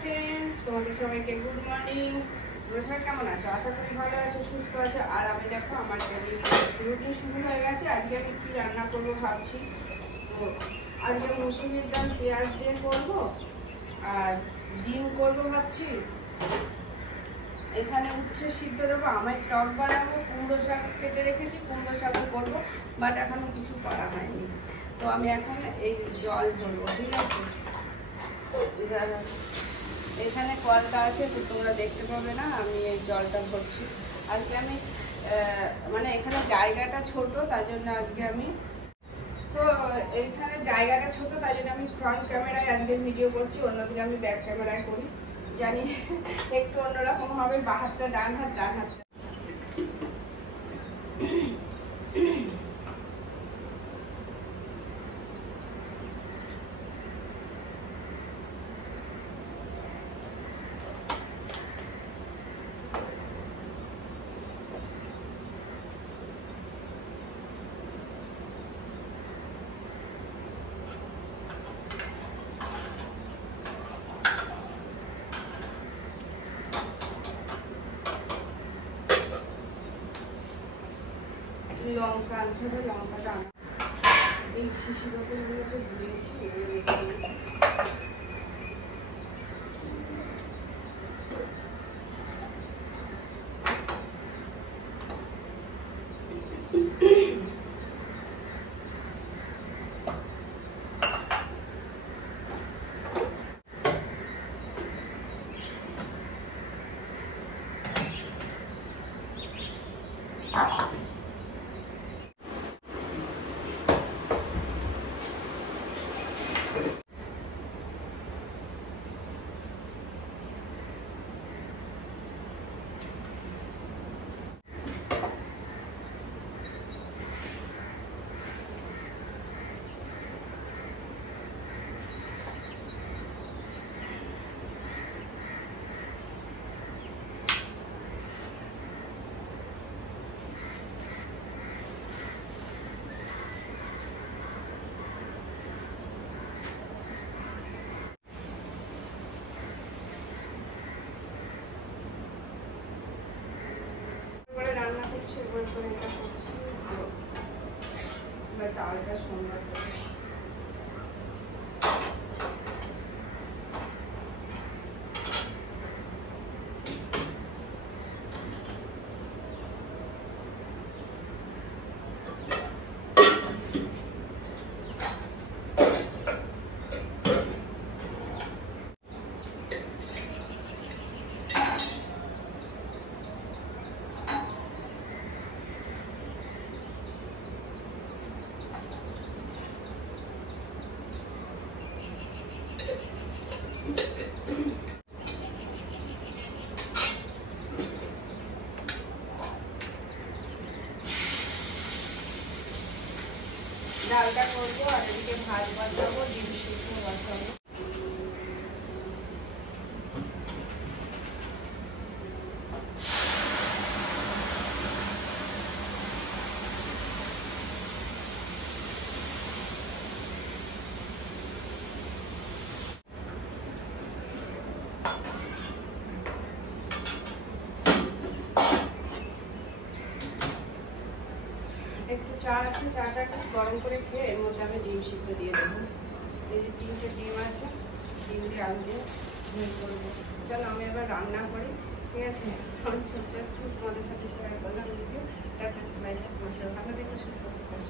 Friends, তোমাদের সবাইকে good morning. তোমরা সবাই কেমন আছো? আশা করি ভালো আছো, সুস্থ আছো। আর আমি দেখো আমার ডেলি রুটিন শুরু হয়ে গেছে। আজকে আমি কি রান্না করবো ভাবছি। তো আজকে মুসুরির ডাল পেঁয়াজ দিয়ে করবো আর ডিম করবো ভাবছি। এখানে উচ্ছে সিদ্ধ দেবো, আমার টক বানাবো, কুমড়ো শাক কেটে রেখেছি, কুমড়ো শাকও করবো, বাট এখনো কিছু করা হয়নি। তো আমি এখন এই জল ভরবো, ঠিক আছে? এখানে কলটা আছে, তো তোমরা দেখতে পাবে না, আমি এই জলটা ভরছি। আজকে আমি মানে এখানে জায়গাটা ছোট, তাই জন্য আজকে আমি এইখানে জায়গাটা ছোট, তাই জন্য আমি ফ্রন্ট ক্যামেরায় আজকে ভিডিও করছি, অন্যদিন আমি ব্যাক ক্যামেরায় করি। জানি একটু অন্যরকম হবে, বাঁ হাতটা ডান হাত, ডান হাতটা লঙ্কা আনতে হবে, লঙ্কাটা আনা এই শিশি বোতলগুলোতে দিয়েছি। রান্না করছি, এবার করে এটা করছি, এবার ডালটা সুন্দর করে ডালটা করবো, আর এদিকে ভাত বসাবো, ডিম সিদ্ধ বসাবো। একটু চা আছে, চাটা একটু গরম করে খেয়ে এর মধ্যে আমি ডিম সিদ্ধ দিয়ে দেবো। এই যে 3টে ডিম আছে, ডিম দিয়ে আলু দিয়ে ঝোল করবো। চলো আমি এবার রান্না করি, ঠিক আছে? আমি ছোট্ট একটু তোমাদের সাথে শেয়ার করলাম ভিডিও। টাটা, বাই, মশলা ভালো থেকে সুস্থ থাকো।